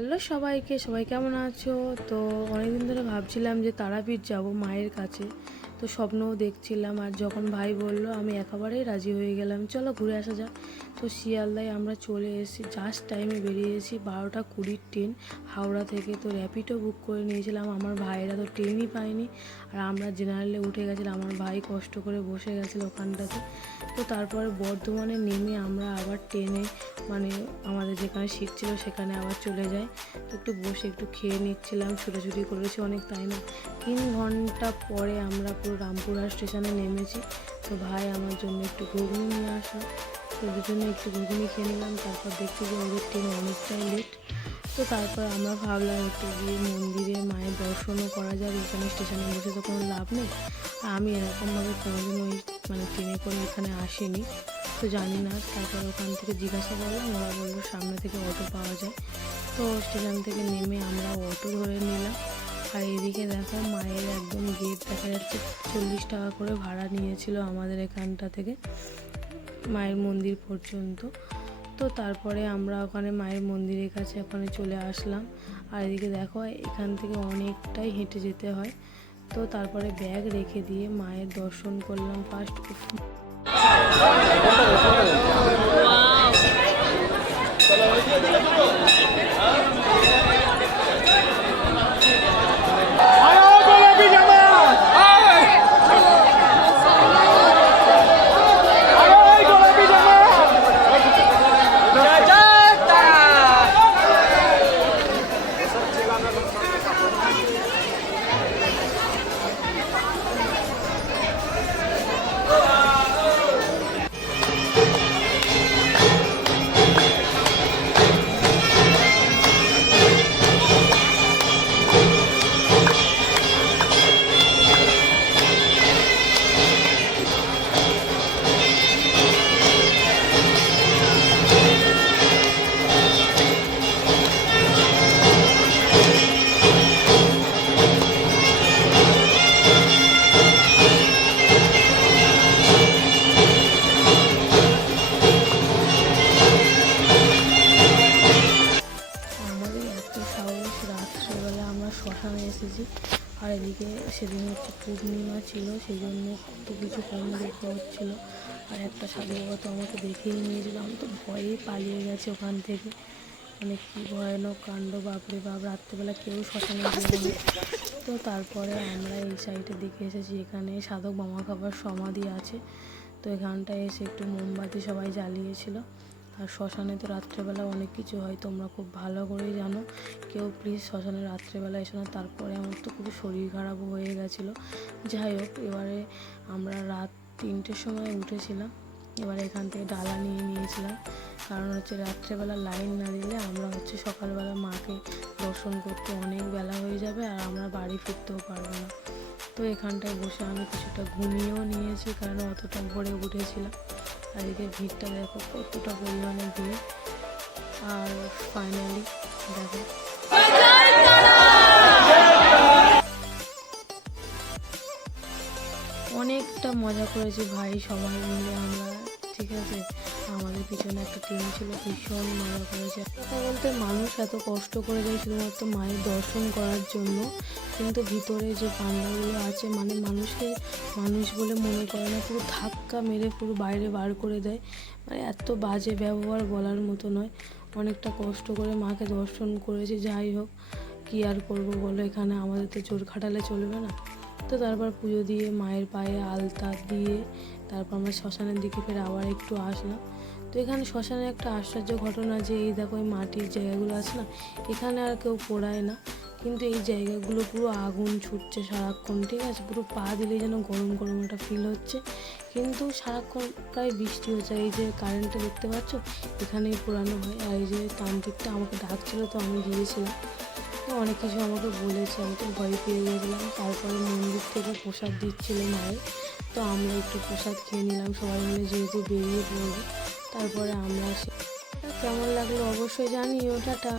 Hello সবাইকে, সবাই কেমন আছো? তো অনেকদিন ধরে ভাবছিলাম যে তারাপীঠ যাব মায়ের কাছে। তো স্বপ্নও দেখছিলাম, আর যখন ভাই বলল আমি একেবারেই রাজি হয়ে গেলাম, চলো ঘুরে আসা যাক। তো শিয়ালদায় আমরা চলে এসেছি, জাস্ট টাইমে বেরিয়েছি। 12টা 20 ট্রেন হাওড়া থেকে। তো র্যাপিডও বুক করে নিয়েছিলাম, আমার ভাইয়েরা তো ট্রেনই পায়নি, আর আমরা জেনারেলে উঠে গেছিলাম। আমার ভাই কষ্ট করে বসে গেছিলো ওখানটাতে। তো তারপরে বর্ধমানে নেমে আমরা আবার ট্রেনে আমাদের যেখানে সিট ছিল সেখানে আবার চলে যাই। তো একটু বসে একটু খেয়ে নিচ্ছিলাম, ছুটোছুটি করেছি অনেক, তাই না? 3 ঘন্টা পরে আমরা পুরো রামপুরহাট স্টেশনে নেমেছি। তো ভাই আমার জন্য একটু ঘুগনি নিয়ে আসলো, তো দুজনে একটু ঘুগনি খেয়ে নিলাম। তারপর দেখছি যে ওদের ট্রেন অনেকটাই লেট। তো তারপর আমরা ভাবলাম একটু গিয়ে মন্দিরে মায়ের দর্শনও করা যাবে, এখানে স্টেশনে বসে তো কোনো লাভ নেই। আমি এরকমভাবে কোনোদিন ট্রেনে করে এখানে আসিনি, তো জানি না। তারপর ওখান থেকে জিজ্ঞাসা করলাম, ওরা বললো সামনে থেকে অটো পাওয়া যায়। তো স্টেশন থেকে নেমে আমরা অটো ধরে নিলাম। আর এদিকে দেখো মায়ের একদম গেট দেখা যাচ্ছে, 40 টাকা করে ভাড়া নিয়েছিল আমাদের এখানটা থেকে মায়ের মন্দির পর্যন্ত। তো তারপরে আমরা ওখানে মায়ের মন্দিরের কাছে ওখানে চলে আসলাম। আর এদিকে দেখো এখান থেকে অনেকটাই হেঁটে যেতে হয়। তো তারপরে ব্যাগ রেখে দিয়ে মায়ের দর্শন করলাম ফার্স্ট। রাত্রেবেলা আমরা শ্মশানে এসেছি। আর এদিকে সেদিন হচ্ছে পূর্ণিমা ছিল, সেই জন্য কত কিছু কম দেখতে হচ্ছিলো। আর একটা সাধু বাবা তো আমাকে দেখেই নিয়েছিল, আমি তো ভয়ে পালিয়ে গেছি ওখান থেকে। কী ভয়ানক কাণ্ড, বাপরে বাপ! রাত্রেবেলা কেউ শ্মশানে যেও না। তো তারপরে আমরা এই সাইডের দিকে এসেছি, এখানে সাধক বামা খাবার সমাধি আছে। তো এখানটায় এসে একটু মোমবাতি সবাই জ্বালিয়েছিল। আর শ্মশানে তো রাত্রেবেলা অনেক কিছু হয়, তোমরা খুব ভালো করেই জানো। কেউ প্লিজ শ্মশানে রাত্রেবেলা এসো না। তারপরে আমার তো খুব শরীর খারাপও হয়ে গেছিলো। যাই হোক, এবারে আমরা রাত 3টের সময় উঠেছিলাম। এবারে এখান থেকে ডালা নিয়ে নিয়েছিলাম, কারণ হচ্ছে রাত্রেবেলা লাইন না দিলে আমরা সকালবেলা মাকে দর্শন করতে অনেক বেলা হয়ে যাবে, আর আমরা বাড়ি ফিরতেও পারবো না। তো এখানটায় বসে আমি কিছুটা ঘুমিয়েও নিয়েছি, কারণ অতটা ভোরে উঠেছিলাম। আর এদিকে ভিড়টা দেখো কতটা পরিমাণে ভিড়। আর ফাইনালি দেখো অনেকটা মজা করেছি ভাই সবাই মিলে আমরা, ঠিক আছে। আমাদের পিছনে একটা টিম ছিল, ভীষণ মজা করেছে। কথা বলতে মানুষ এত কষ্ট করে যায় শুধুমাত্র মায়ের দর্শন করার জন্য, কিন্তু ভিতরে যে পান্ডাগুলো আছে মানুষকে মানুষ বলে মনে করে না, পুরো ধাক্কা মেরে পুরো বাইরে বার করে দেয়। এত বাজে ব্যবহার বলার মতো নয়। অনেকটা কষ্ট করে মাকে দর্শন করেছি। যাই হোক, কী আর করবো বলো, এখানে আমাদের তো জোর খাটালে চলবে না। তো তারপর পুজো দিয়ে মায়ের পায়ে আলতা দিয়ে তারপর আমরা শ্মশানের দিকে ফের আবার একটু আসলাম। তো এখানে শ্মশানে একটা আশ্চর্য ঘটনা যে এই দেখো এই মাটির জায়গাগুলো আছে না, এখানে আর কেউ পোড়ায় না, কিন্তু এই জায়গাগুলো পুরো আগুন ছুটছে সারাক্ষণ, ঠিক আছে। পুরো পা দিলে যেন গরম গরম একটা ফিল হচ্ছে, কিন্তু সারাক্ষণ প্রায় বৃষ্টি হচ্ছে। এই যে কারেন্টটা দেখতে পাচ্ছ, এখানেই পোড়ানো হয়। আর এই যে তান্ত্রিকটা আমাকে ডাকছিল, তো আমি গিয়েছিলাম। অনেক কিছু আমাকে বলেছে, আমি তো ভয় পেয়ে গেছিলাম। তারপরে মন্দির থেকে প্রসাদ দিচ্ছিল মায়ের, তো আমরা একটু প্রসাদ খেয়ে নিলাম সবাই মিলে, যেহেতু বেরিয়ে পড়বো। তারপরে আমরা কেমন লাগলো অবশ্যই জানিও। টাটা।